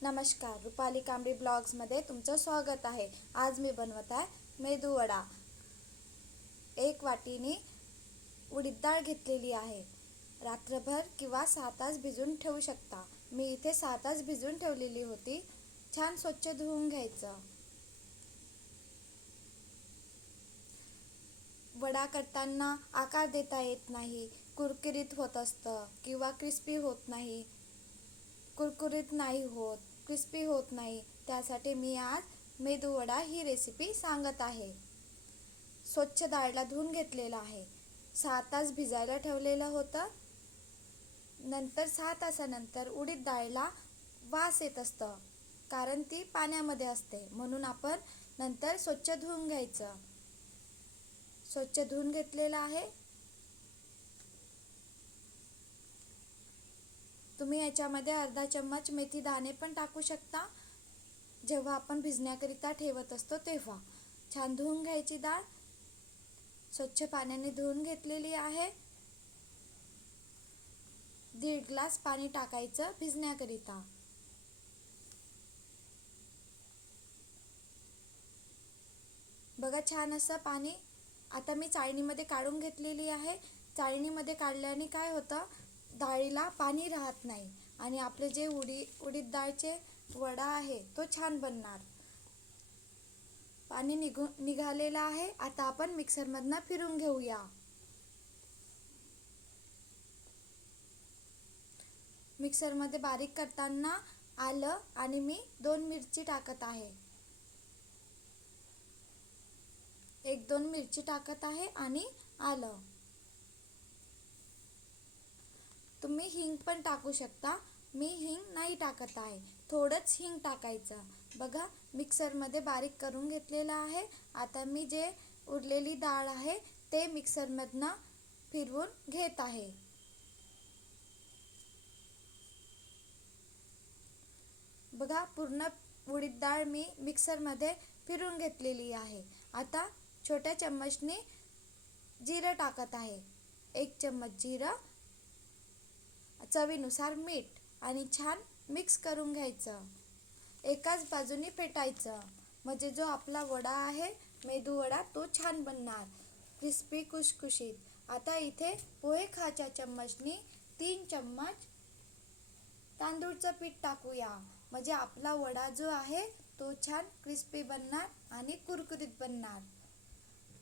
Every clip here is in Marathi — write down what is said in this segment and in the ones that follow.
नमस्कार, रुपाली कांबळी ब्लॉग्समध्ये तुमचं स्वागत आहे। आज मी बनवत आहे मेदू वडा। एक वाटीने उडीद डाळ घेतलेली आहे। रात्रभर किंवा 6 तास भिजवून ठेवू शकता। मी इथे 6 तास भिजवून ठेवलेली होती। छान स्वच्छ धुवून घ्यायचं। वडा करताना आकार देता येत नाही, कुरकुरीत होत असतं किंवा क्रिस्पी होत नाही, कुरकुरीत नाही होत, क्रिस्पी होत नाही। त्यासाठी मी आज मेदू वडा ही रेसिपी सांगत आहे। स्वच्छ डाळला धुवून घेतलेला आहे। 6 तास भिजायला ठेवलेलं होतं। नंतर 6 तासानंतर उडीद डाळीला वास येत असतं, कारण ती पाण्यामध्ये असते, म्हणून आपण नंतर स्वच्छ धुवून घ्यायचं। स्वच्छ धुवून घेतलेलं आहे। तुम्ही याच्यामध्ये अर्धा चम्मच मेथी दाणे पण टाकू शकता, जेव्हा आपण भिजण्याकरिता ठेवत असतो तेव्हा। छान धुवून घ्यायची डाळ। स्वच्छ पाण्याने धुवून घेतलेली आहे। 1.5 ग्लास पाणी टाकायचं भिजण्याकरिता। बघा छान असं पाणी आता मी चाळणीमध्ये काढून घेतलेली आहे। चाळणीमध्ये काढल्याने काय होतं, डाळीला पाणी राहत नाही आणि आपले जे उडीद डाळचे वडा आहे तो छान बनणार। पाणी निघालेलं आहे। आता आपण मिक्सरमधनं फिरून घेऊया। मिक्सरमध्ये बारीक करताना आलं आणि मी 2 मिरची टाकत आहे। 1-2 मिरची टाकत आहे आणि आलं। तुम्ही हिंग पण टाकू शकता, मी हिंग नाही टाकत आहे, थोडंच हिंग टाकायचं। बघा मिक्सरमध्ये बारीक करून घेतलेलं आहे। आता मी जे उरलेली डाळ आहे ते मिक्सरमधनं फिरवून घेत आहे। बघा पूर्ण उडीद डाळ मी मिक्सरमध्ये फिरून घेतलेली आहे। आता छोट्या चम्मचने जिरं टाकत आहे। 1 चम्मच जिरं, चवीनुसार मीठ आणि छान मिक्स करून घ्यायचं। एकाच बाजूने फेटायचं, म्हणजे जो आपला वडा आहे मेदू वडा तो छान बनणार, क्रिस्पी खुशखुशीत। आता इथे पोहे खायच्या चम्मचने 3 चम्मच तांदूळचं पीठ टाकूया, म्हणजे आपला वडा जो आहे तो छान क्रिस्पी बनणार आणि कुरकुरीत बनणार।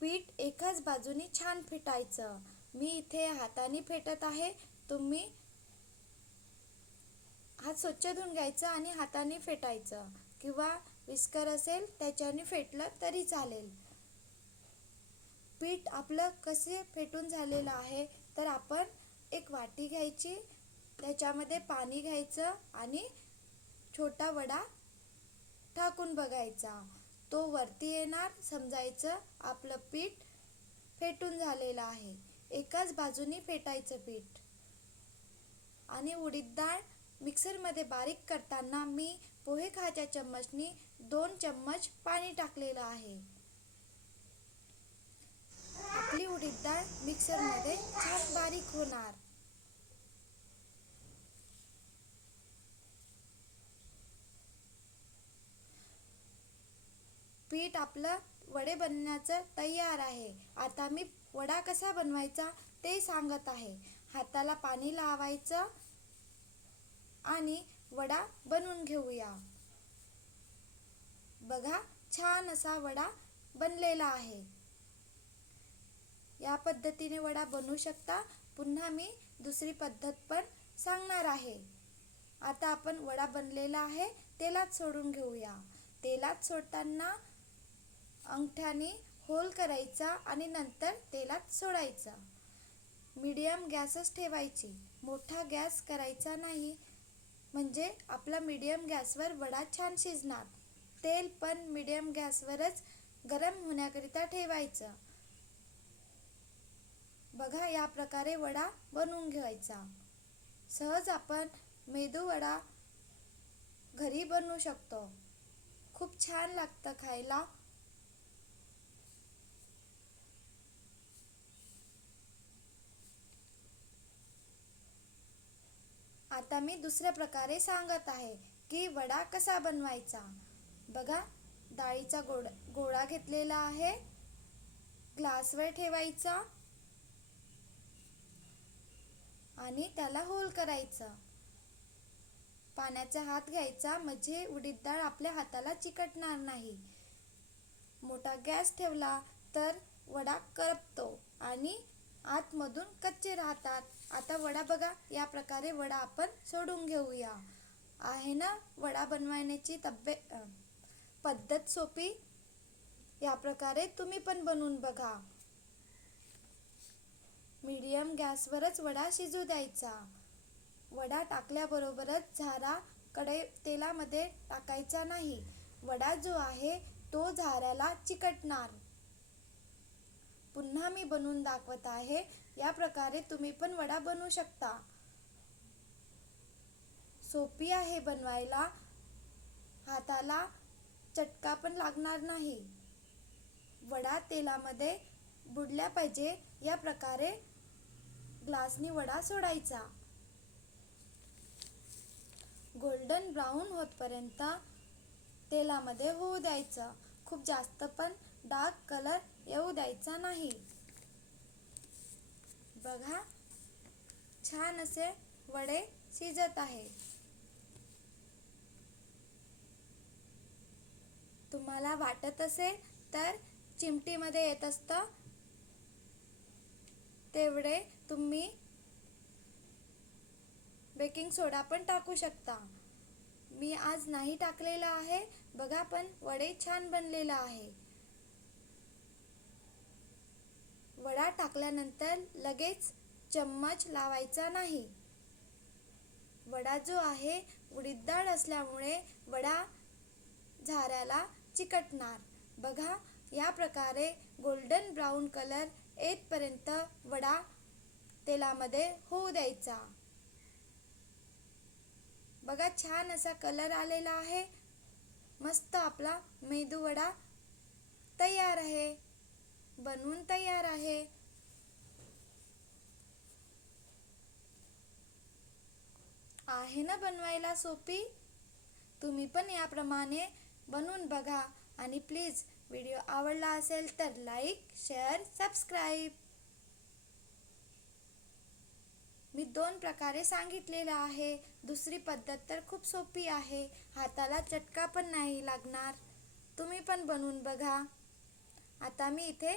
पीठ एकाच बाजूने छान फेटायचं। मी इथे हाताने फेटत आहे, तुम्ही हात स्वच्छ धुवून घ्यायचं आणि हाताने फेटायचं, किंवा विस्कर असेल त्याच्याने फेटलं तरी चालेल। पीठ आपलं कसे फेटून झालेलं आहे, तर आपण एक वाटी घ्यायची, त्याच्यामध्ये पाणी घ्यायचं आणि छोटा वडा टाकून बघायचा, तो वरती येणार, समजायचं आपलं पीठ फेटून झालेलं आहे। एकाच बाजूने फेटायचं पीठ। आणि उडीद डाळ मिक्सरमध्ये बारीक करताना मी पोहे खायच्या चम्मचने 2 चम्मच पाणी टाकलेलं आहे। आपली उडीद डाळ मिक्सरमध्ये छान बारीक होणार। पीठ आपलं वडे बनण्याचं तयार आहे। आता मी वडा कसा बनवायचा ते सांगत आहे। हाताला पाणी लावायचं आणि वडा बनवून घेऊया। बघा छान असा वडा बनलेला आहे। या पद्धतीने वडा बनवू शकता। पुन्हा मी दुसरी पद्धत पण सांगणार आहे। आता आपण वडा बनलेला आहे तेलात सोडून घेऊया। तेलात सोडताना अंगठ्याने होल करायचा आणि नंतर तेलात सोडायचा। मीडियम गॅसच ठेवायची, मोठा गॅस करायचा नाही, म्हणजे आपला मीडियम गॅसवर वडा छान शिजणार। तेल पण मीडियम गॅसवरच गरम होण्याकरिता ठेवायचं। बघा या प्रकारे वडा बनवून घ्यायचा। सहज आपण मेदू वडा घरी बनवू शकतो, खूप छान लागतं खायला। आता मी दुसऱ्या प्रकारे सांगत आहे। की वडा कसा बनवायचा. बघा, डाळीचा गोळा घेतलेला आहे, ग्लासवर ठेवायचा आणि त्याला होल करायचं. पाण्याचा हात घ्यायचा म्हणजे उडीद डाळ आपल्या हाताला चिकटणार नाही. मोठा गॅस ठेवला तर वडा करपतो आणि आतमधून कच्चे राहतात. आता वडा बघा, या प्रकारे वडा आपण सोडून घेऊया. आहे ना वडा बनवण्याची पद्धत सोपी. या प्रकारे तुम्ही पण बनवून बघा. मीडियम गॅसवरच वडा शिजू द्यायचा. वडा टाकल्याबरोबरच झारा तेलामध्ये टाकायचा नाही. वडा जो आहे तो झाऱ्याला चिकटणार. पुन्हा मी बनवून दाखवत आहे. या प्रकारे तुम्ही पण वडा बनवू शकता. सोपी आहे बनवायला. हाताला चटका पण लागणार नाही. वडा तेलामध्ये बुडल्या पाहिजे या प्रकारे ग्लासनी वडा सोडायचा. गोल्डन ब्राऊन होतपर्यंत तेलामध्ये होऊ द्यायचं. खूप जास्त पण डार्क कलर येऊ द्यायचा नाही. बघा, छान असे वडे शिजत आहे. तुम्हाला वाटत असेल तर चिमटीमध्ये येत असतं तेवढे तुम्ही बेकिंग सोडा पण टाकू शकता. मी आज नाही टाकलेला आहे. बघा, पण वडे छान बनलेला आहे. वडा टाकल्यानंतर लगेच चम्मच लावायचा नाही. वडा जो आहे उडीद डाळ असल्यामुळे वडा झाऱ्याला चिकटणार. बघा, या प्रकारे गोल्डन ब्राऊन कलर येतपर्यंत वडा तेलामध्ये होऊ द्यायचा. बघा, छान असा कलर आलेला आहे. मस्त आपला मेदू वडा तयार आहे. बनवून तयार आहे. आहे ना बनवायला सोपी. तुम्ही पण याप्रमाणे बनवून बघा आणि प्लीज व्हिडिओ आवडला असेल तर लाईक, शेअर, सबस्क्राईब. मी 2 प्रकारे सांगितलेलं आहे. दुसरी पद्धत तर खूप सोपी आहे. हाताला चटका पण नाही लागणार. तुम्ही पण बनवून बघा. आता मी इथे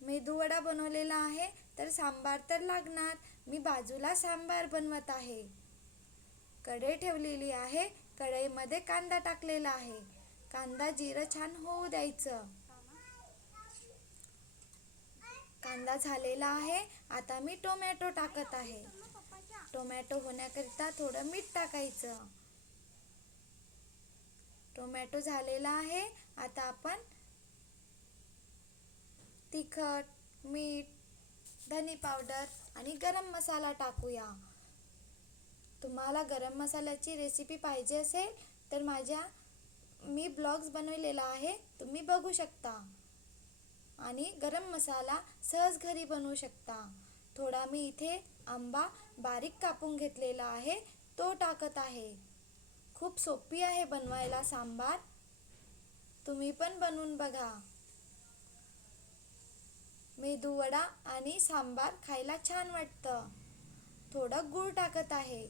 मेदूवडा बनवलेला आहे तर सांबार तर लागणार. मी बाजूला सांबार बनवत आहे. कढई ठेवलेली आहे. कढईमध्ये कांदा टाकलेला आहे. कांदा जिरं छान होऊ द्यायचं. कांदा झालेला आहे. आता मी टोमॅटो टाकत आहे. टोमॅटो होण्याकरिता थोडं मीठ टाकायचं. टोमॅटो झालेला आहे. आता आपण तिखट, मीठ, धने पावडर आणि गरम मसाला टाकूया. तुम्हाला गरम मसाल्याची रेसिपी पाहिजे असेल तर मी ब्लॉग्स बनवलेला आहे, तुम्ही बघू शकता. आणि गरम मसाला सहज घरी बनवू शकता. थोडा मी इथे आंबा बारीक कापून घेतलेला आहे, तो टाकत आहे. खूप सोपी आहे बनवायला सांबार. तुम्ही पण बनवून बघा. मेदूवडा आणि सांबार खायला छान वाटतं. थोडं गूळ टाकत आहे.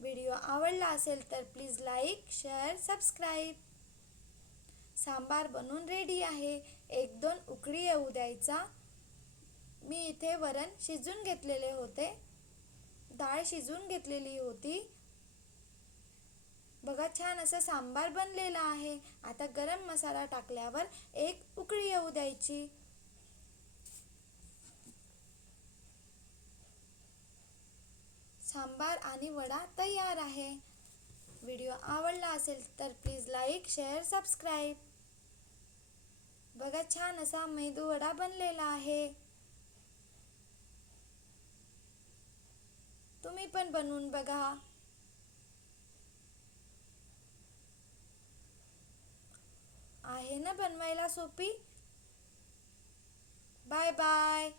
व्हिडिओ आवडला असेल तर please like, share, subscribe. Sambar बनवून रेडी आहे. 1-2 उकळी येऊ द्यायचा. मी इथे वरण शिजून घेतलेले होते. डाळ शिजून घेतलेली होती. बघा, छान असं सांबार बनलेला आहे. आता गरम मसाला टाकल्यावर 1 उकळी येऊ द्यायची. सांबार आणि वडा तयार आहे. व्हिडिओ आवडला असेल तर प्लीज लाईक, शेअर, सबस्क्राईब. बघा, छान असा मेदू वडा बनलेला आहे. तुम्ही पण बनवून बघा. आहे ना बनवायला सोपी. Bye bye.